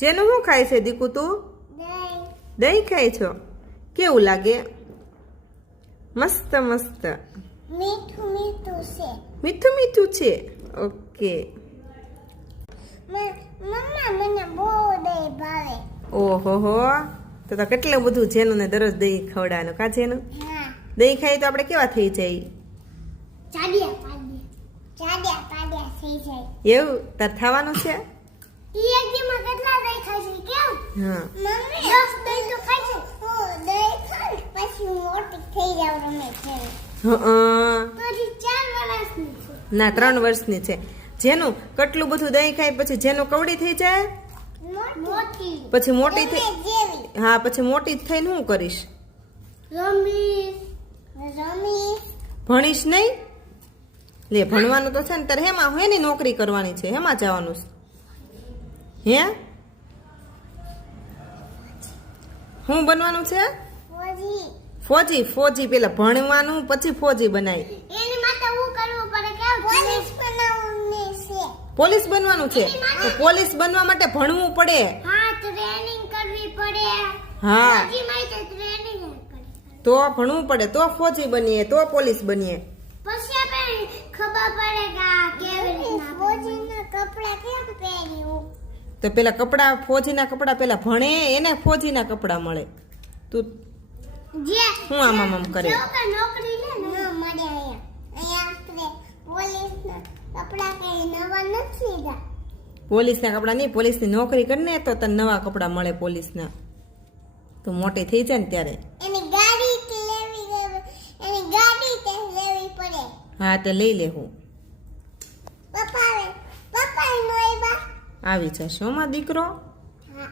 જેનું શું ખાય છે દીકુ તું? દહીં ખાય છો? કેવું લાગે? મસ્ત મસ્ત. મીઠું મીઠું છે. મીઠું મીઠું છે. ઓકે. મમ્મા મને બહુ દહીં ભાવે. ઓહો હો, તો કેટલું બધું જેનું ને દરરોજ દહીં ખવડાવવાનું કા જેનું? હા. દહીં ખાઈ તો આપણે કેવા થઈ જાય? ચાડિયા પાડિયા થઈ જાય. એવું તાર થવાનું છે? ઈ એક દીમાં કેટલા દહીં ખાશે કેમ? હા. મમ્મી 10 દહીં તો ખાશે. હું દહીં ખાઉં પછી મોટી થઈ જાવ રમે છે. તો હજી 4 વર્ષની છે. ના 3 વર્ષની છે. જેનું કેટલું બધું દહીં ખાય પછી જેનું કવડી થઈ જાય? મોટી. પછી મોટી થઈ જેવી. હા પછી મોટી થઈને શું કરીશ? રમીશ. ભણીશ નહીં? લે ભણવાનું તો છે ને તારે હેમાં હેની નોકરી કરવાની છે? હેમાં જવાનું છે? હે શું બનવાનું છે? ફોજી. ફોજી પેલા ભણવાનું પછી ફોજી બનાય. એની માટે હું કરવું પડે કે પોલીસ બનવાનું છે. પોલીસ બનવાનું છે તો પોલીસ બનવા માટે ભણવું પડે. હા ટ્રેનિંગ કરવી પડે. હા ફોજી માટે ટ્રેનિંગ કરવી. તો ભણવું પડે તો ફોજી બનીએ તો પોલીસ બનીએ. પછી આપણે ખબર પડે કે આ કેવી રીતના ફોજીના કપડા કેમ પહેર્યું. તો પેલા કપડા ફોજીના કપડા પેલા ભણે એને ફોજીના કપડા મળે. તું જે હું આમ કરે? જો કે નોકરી લે ને મળે અહીંયા આપણે પોલીસના કપડા કે નવા નથી લીધા. પોલીસના કપડા નહીં, પોલીસની નોકરી કરીને તો તને નવા કપડા મળે પોલીસના. તો મોટી થઈ જાય ને ત્યારે. એની ગાડી એની ગાડી તે લેવી પડે. હા તો લઈ લેવું. પપ્પા નો આવ્યા. આવી જશે મારો દીકરો. હા.